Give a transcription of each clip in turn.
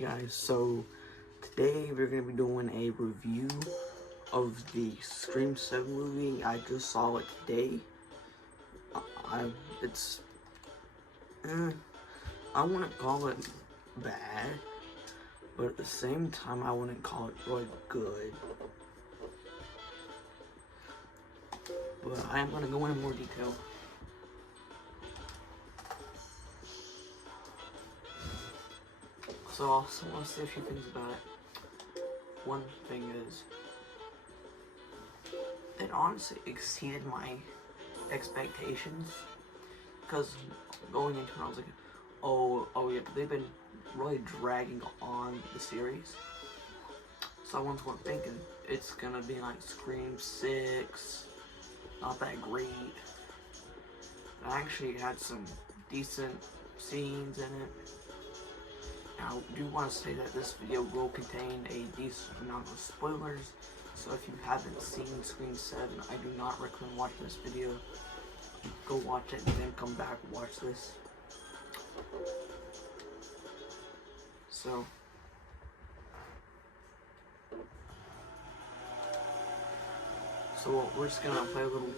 Guys, so today we're going to be doing a review of the Scream 7 movie. I just saw it today. It's I wouldn't call it bad, but at the same time I wouldn't call it really good. But I am going to go into more detail. So I also want to say a few things about it. One thing is, it honestly exceeded my expectations, because going into it I was like, oh yeah, they've been really dragging on the series. So I once went thinking it's gonna be like Scream 6, not that great. It actually had some decent scenes in it. I do want to say that this video will contain a decent amount of spoilers, so if you haven't seen Scream 7, I do not recommend watching this video. Go watch it and then come back and watch this. So we're just gonna play a little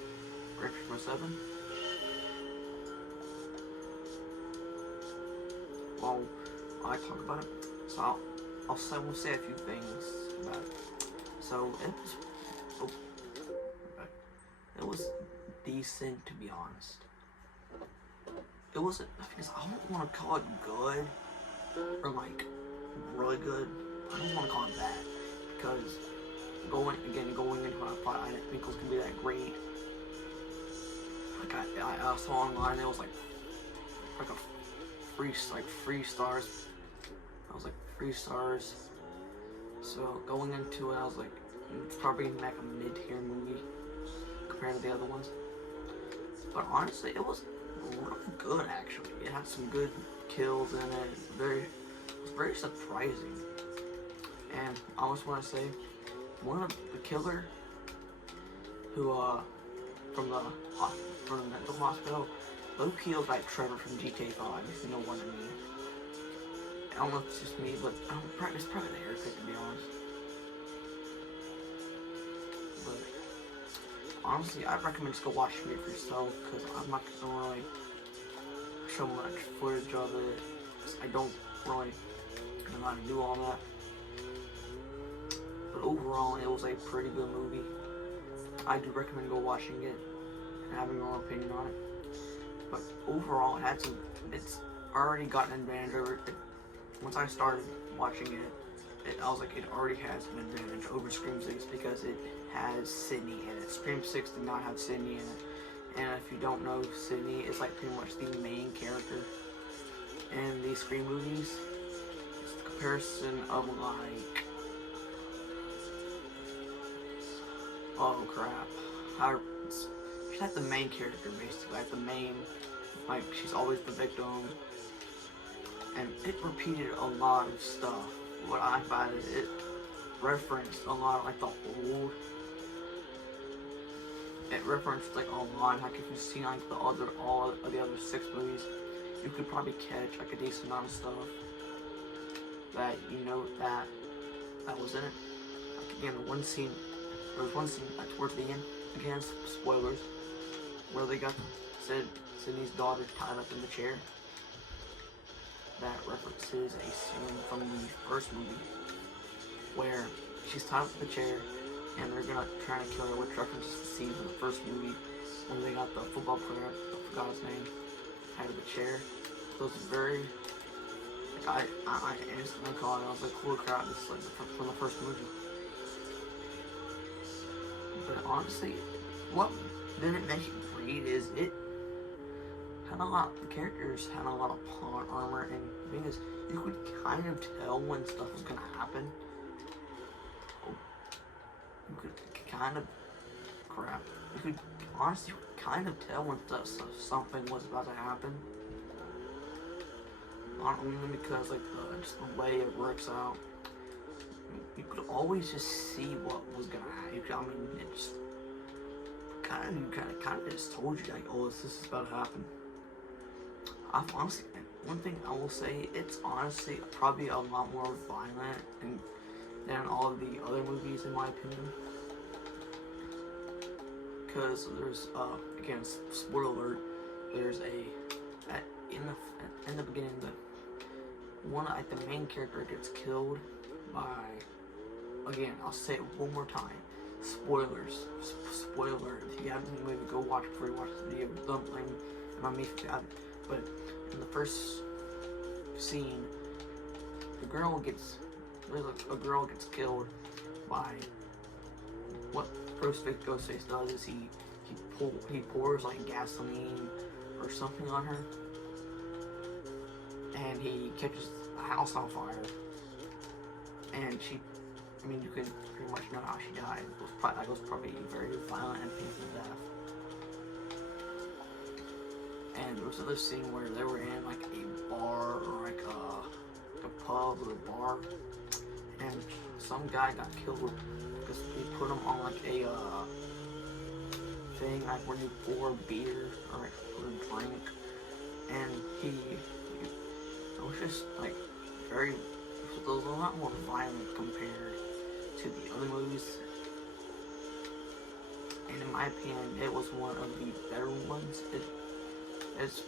Scream 7. While I talk about it, so I'll say a few things about it. So it was decent, to be honest. It wasn't, because I don't want to call it good or like really good. I don't want to call it bad, because going into it, I didn't think it was gonna be that great. Like I saw online, it was like a free stars. I was like 3 stars. So going into it, I was like, it's probably like a mid-tier movie compared to the other ones. But honestly, it was really good actually. It had some good kills in it. It was very surprising. And I always want to say, one of the killer who from the mental hospital, Luke killed like Trevor from GTA 5, if you know what I mean. I don't know if it's just me, but it's probably the haircut, to be honest. But honestly, I'd recommend just go watch it for yourself, because I'm not gonna really show much footage of it. I don't really know how to do all that. But overall, it was a pretty good movie. I do recommend go watching it and having your own opinion on it. But overall, it's already gotten an advantage over it. Once I started watching it, I was like, it already has an advantage over Scream 6 because it has Sidney in it. Scream 6 did not have Sidney in it. And if you don't know, Sidney is like pretty much the main character in these Scream movies. It's the comparison of like, oh crap, she's like the main character basically, like she's always the victim. And it repeated a lot of stuff. What I found is it referenced a lot of like the old. It referenced like a lot. Like if you've seen like all of the other 6 movies, you could probably catch like a decent amount of stuff that that was in it. Like again, there was one scene like towards the end. Again, spoilers, where they got Sidney's daughter tied up in the chair. That references a scene from the first movie where she's tied up in the chair and they're gonna try to kill her, which references the scene from the first movie when they got the football player, I forgot his name, tied to the chair. So it's very, like, I instantly called it. I was like, holy crap, this is like from the first movie. But honestly, what didn't make it great is it had the characters had a lot of plot armor, and the thing is, you could kind of tell when stuff was gonna happen. You could kind of honestly kind of tell when something was about to happen. Not only because like just the way it works out, you could always just see what was gonna happen. I mean, it just kind of just told you like, oh, this is about to happen. I've honestly, one thing I will say, it's honestly probably a lot more violent than all of the other movies, in my opinion. Because there's, again, spoiler alert, there's in the beginning, the main character gets killed by, again, I'll say it one more time, spoilers, spoiler, if you haven't seen the movie, go watch it before you watch the video, don't blame me if you haven't, but in the first scene, a girl gets killed by, what Ghostface does is he pours like gasoline or something on her, and he catches a house on fire, and you can pretty much know how she died. That was probably a very violent and painful death. And there was another scene where they were in like a bar or like a pub or a bar, and some guy got killed because they put him on like a thing like where you pour beer or like pour a drink, and it was just like it was a lot more violent compared to the other movies, and in my opinion, it was one of the better ones. It's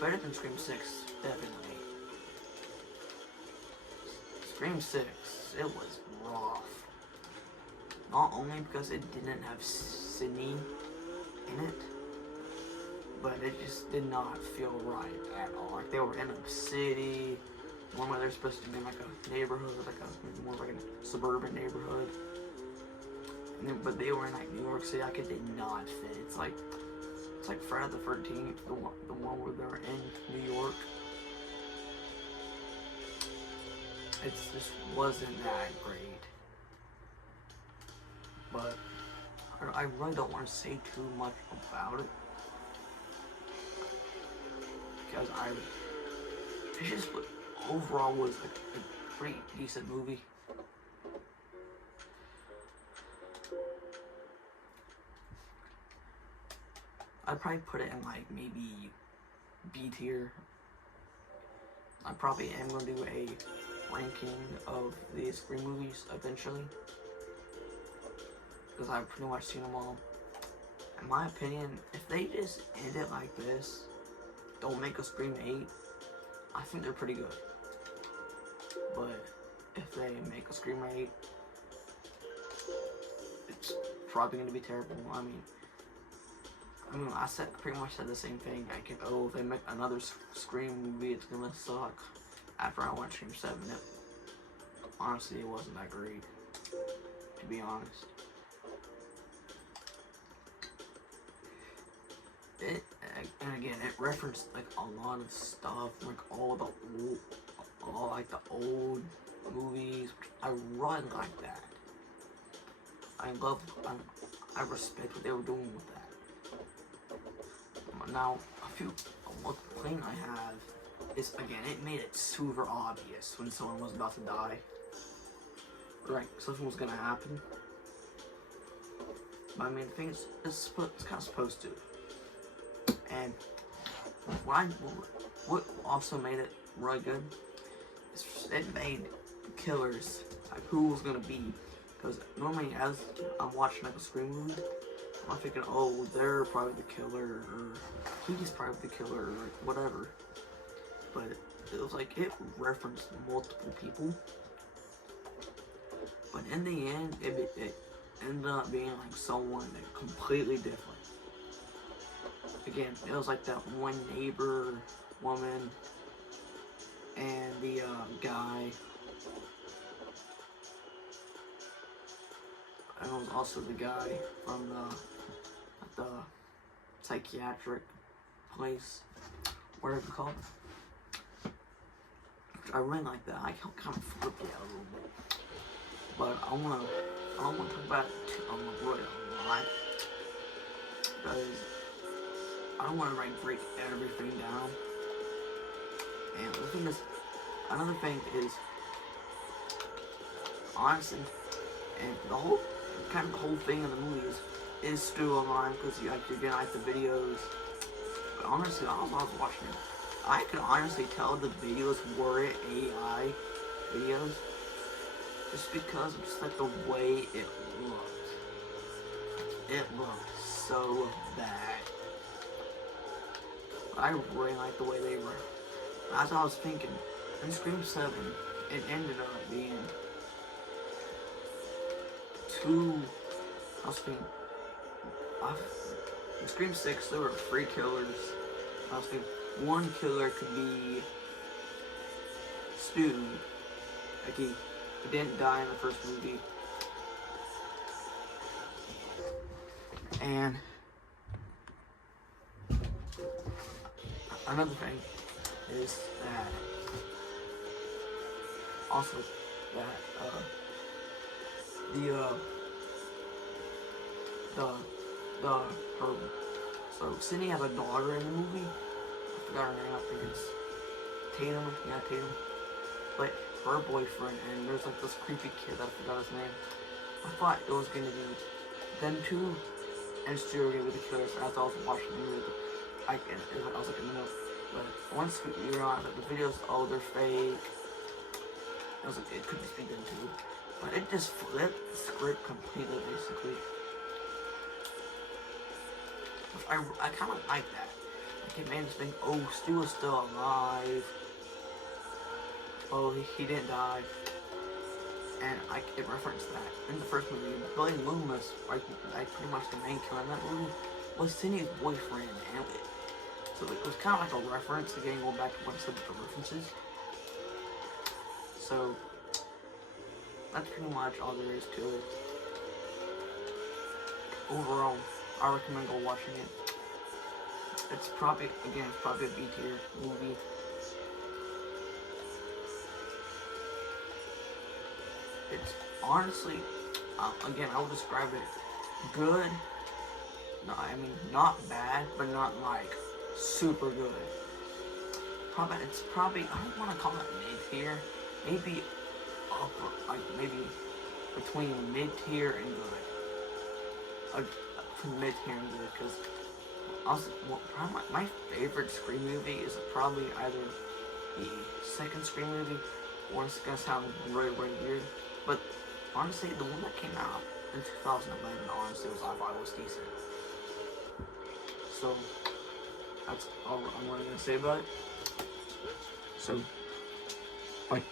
better than Scream 6, definitely. Scream 6, it was rough. Not only because it didn't have Sidney in it, but it just did not feel right at all. Like, they were in a city, one where they're supposed to be in like a neighborhood, more like a suburban neighborhood. But they were in like New York City, like it did not fit. It's like Friday the 13th, the one where they're in New York. It just wasn't that great. But I really don't want to say too much about it, because it just overall was a pretty decent movie. I'd probably put it in like maybe B tier. I probably am going to do a ranking of the Scream movies eventually, because I've pretty much seen them all. In my opinion, if they just end it like this, don't make a Scream 8, I think they're pretty good. But if they make a Scream 8, it's probably going to be terrible. I mean, I pretty much said the same thing. If they make another Scream movie, it's gonna suck. After I watched Scream 7, honestly, it wasn't that great, to be honest. And again, it referenced like a lot of stuff, like all the old movies. I really like that. I respect what they were doing with that. Now, one complaint I have is, again, it made it super obvious when someone was about to die. Like, something was gonna happen. But I mean, the thing is, it's kind of supposed to. And what also made it really good is it made killers, like, who was gonna be. Because normally, as I'm watching like a Scream movie, I'm thinking, oh, they're probably the killer, or he's probably the killer, or like, whatever. But it was like, it referenced multiple people. But in the end, it ended up being like someone completely different. Again, it was like that one neighbor woman and the guy. And it was also the guy from the psychiatric place, whatever it's called. I really like that. I kind of flipped it out a little bit. But I don't want to talk about it really a lot, because I don't want to like break everything down. And the thing is, another thing is, honestly, and the whole thing of the movie is still online, because you're getting like the videos. But honestly, I was watching it, I could honestly tell the videos weren't AI videos just because of just like the way it looked. It looked so bad. I really like the way they were. As I was thinking, in Scream 7, it ended up being two. I was thinking, in Scream 6, there were 3 killers. I was thinking, one killer could be Stu. Like he didn't die in the first movie. And another thing is that also that her so Sydney has a daughter in the movie. I forgot her name. I think it's Tatum. Yeah, Tatum. But her boyfriend, and there's like this creepy kid. I forgot his name. I thought it was gonna be them two and Stu were gonna be the killers. After I was watching the movie, I was like, no. But once we realized that the videos, oh, they're fake. I was like, it could just be them too. But it just flipped the script completely, basically. Which I kind of like that. Like, it made us think, oh, Stu is still alive. Oh, he didn't die. And it referenced that. In the first movie, Billy Loomis, like pretty much the main killer in that movie, was Cindy's boyfriend. And so it was kind of like a reference, again, going back to what I said with the references. So, that's pretty much all there is to it. Overall, I recommend go watching it. It's probably a B tier movie. It's honestly, again, I would describe it good. No, I mean, not bad, but not like super good. It's probably, I don't want to call it mid-tier. Maybe upper, like maybe between mid-tier and good. From mid-tier and good, because probably my favorite Scream movie is probably either the second Scream movie, or it's gonna sound really, really weird, but honestly, the one that came out in 2011, honestly, I thought was decent. So, that's all I'm really gonna say about it. So, bye.